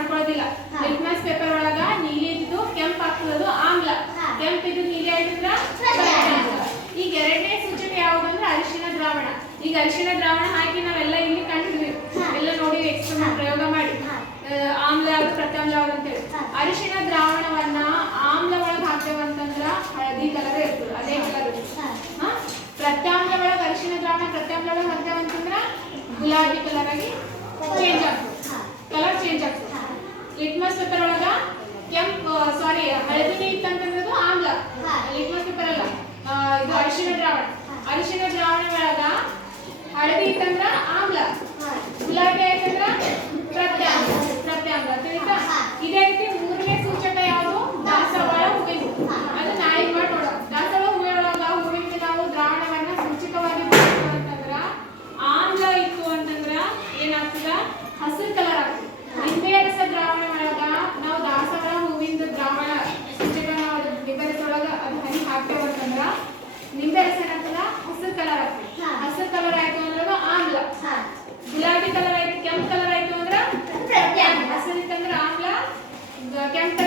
ಮಾಡ್ಕೊಳ್ಳೋದಿಲ್ಲ. Litmus paper ಒಳಗ ನೀಲಿ ಇದ್ದು ಕೆಂಪು ಆಗ್ತದದು ಆಮ್ಲ, ಕೆಂಪು ಇದ್ದು ನೀಲಿ ಆಗಿದ್ರ ಪ್ರತ್ಯಾಮ್ಲ. ಈಗ ಎರಡನೇ ಸೂಚಕ ಯಾವುದಂದ್ರೆ ಅರಿಶಿನ ದ್ರಾವಣ. ಈಗ ಅರಿಶಿನ ದ್ರಾವಣ ಹಾಕಿ ನಾವೆಲ್ಲ ಇಲ್ಲಿ ಕಂಡಿದ್ವಿ, ಎಲ್ಲ ನೋಡಿ ಎಕ್ಸ್ಪೆರಿಮೆಂಟ್ ಪ್ರಯೋಗ ಮಾಡಿ ಆಮ್ಲ ಯಾವುದು ಪ್ರತ್ಯಾಮ್ಲ ಯಾವುದು ಅಂತೇಳಿ. ಅರಿಶಿನ ದ್ರಾವಣವನ್ನ ಆಮ್ಲ ಒಳಗೆ ಹಾಕ್ತೇವೆ ಅಂತಂದ್ರ ಹಳದಿ ಕಲರ್ ಇರ್ತದೆ, ಅದೇ ಕಲರ್. ಪ್ರತ್ಯಾಮ್ಲ ಒಳಗೆ ಅರಿಶಿನ ದ್ರಾವಣ ಪ್ರತ್ಯಾಮ್ಲ ಒಳಗೆ ಹಾಕ್ತೇವೆ ಅಂತಂದ್ರ ಗುಲಾಬಿ ಕಲರ್ ಆಗಿ ಚೇಂಜ್ ಆಗ್ತದೆ, ಕಲರ್ ಚೇಂಜ್ ಆಗ್ತದೆ. ಲಿಟ್ಮಸ್ ಪೇಪರ್ ಒಳಗ ಕೆಂಪು ಸಾರಿ ಹಳದಿ ಇತ್ತಂತಂದ್ರದು ಆಮ್ಲ, ಲಿಟ್ಮಸ್ ಪೇಪರ್ ಅಲ್ಲ ಇದು ಅರಿಶಿನ ದ್ರಾವಣ. ಅರಿಶಿನ ದ್ರಾವಣ ಒಳಗ ಹಳದಿ ಇತ್ತಂದ್ರ ಆಮ್ಲ, ಗುಲಾಬಿ ಆಯ್ತಂದ್ರ ಪ್ರತ್ಯಾಮ್ಲ, ಪ್ರತ್ಯಾಮ್ಲ ತಿಳಿತಾ. ಇದೇ ರೀತಿ ಮೂರನೇ ಸೂಚಕ ಯಾವುದು ದಾಸವಾಳ ಹೂವಿನ. ಅದು ನಾಯಿ ಮಾಡಿ ನೋಡ. ದಾಸವಾಳ ಹೂವಿನೊಳಗ ಹೂವಿನ ನಾವು ದ್ರಾವಣವನ್ನ ಸೂಚಕವಾಗಿ ಬಳಸ್ತೀವಿ ಅಂತಂದ್ರ ಆಮ್ಲ ಇತ್ತು ಅಂತಂದ್ರ ಏನಾಗ್ತದ ಹಸಿರು ಕಲರ್ ಆಗ್ತದೆ. ನಿಂಬೆ ರಸ ದ್ರಾವಣ ಒಳಗ ನಾವು ದಾಸವಾಳ ಹೂವಿನ ದ್ರಾವಣ ಸೂಚಕ ನಾವು ನಿಂಬೆ ರಸ ಒಳಗ ಅದು ಹನಿ ಹಾಕ್ತೇವೆ ಅಂತಂದ್ರ ನಿಂಬೆ ರಸ ಏನಾಗ್ತದ ಹಸಿರು ಕಲರ್ ಆಗ್ತದೆ. ಹಸಿರು ಕಲರ್ ಆಯ್ತು ಅಂದ್ರೆ ಆಮ್ಲ, ಗುಲಾಬಿ ಕಲರ್ ಆಯ್ತು ಕೆಂಪು ಕಲರ್ ಆಯ್ತು ಅಂದ್ರ ಪ್ರತ್ಯಾಮ್ಲ. ಹಸಿರು ಇತ್ತಂದ್ರ ಆಮ್ಲ, ಕೆಂಪು